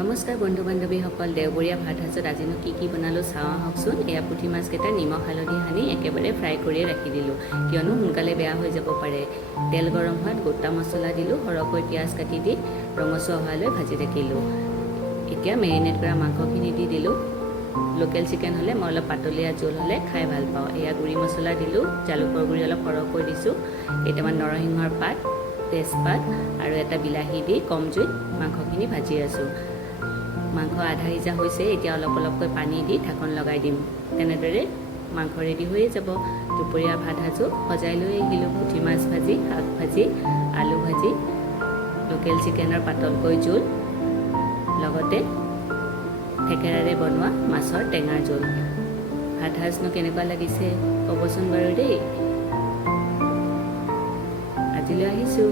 নমস্কাৰ বন্ধু বান্ধৱীসকল, দেওবৰীয়া ভাত সাজত আজিনো কি বনালোঁ চাওঁ আহকচোন। এয়া পুঠি মাছকেইটা নিমখ হালধি সানি একেবাৰে ফ্ৰাই কৰিয়ে ৰাখি দিলোঁ, কিয়নো সোনকালে বেয়া হৈ যাব পাৰে। তেল গৰম হোৱাত গোটা মছলা দিলোঁ, সৰহকৈ পিঁয়াজ কাটি দি ৰঙচুৱা হোৱালৈ ভাজি ৰাখিলোঁ। এতিয়া মেৰিনেট কৰা মাংসখিনি দি দিলোঁ। লোকেল চিকেন হ'লে মই অলপ পাতলীয়া জোল হ'লে খাই ভাল পাওঁ। এয়া গুড়ি মছলা দিলোঁ, জালুকৰ গুড়ি অলপ সৰহকৈ দিছোঁ, কেইটামান নৰসিংহৰ পাত, তেজপাত আৰু এটা বিলাহী দি কম জুইত মাংসখিনি ভাজি আছোঁ। মাংস আধা সিজা হৈছে, এতিয়া অলপ অলপকৈ পানী দি ঢাকন লগাই দিম। তেনেদৰে মাংস ৰেডি হৈয়ে যাব। দুপৰীয়া ভাত সাজো সজাই লৈ আহিলোঁ। পুঠি মাছ ভাজি, শাক ভাজি, আলু ভাজি, লোকেল চিকেনৰ পাতলকৈ জোল, লগতে থেকেৰাৰে বনোৱা মাছৰ টেঙাৰ জোল। ভাত সাজনো কেনেকুৱা লাগিছে ক'বচোন বাৰু দেই। আজিলৈ আহিছোঁ।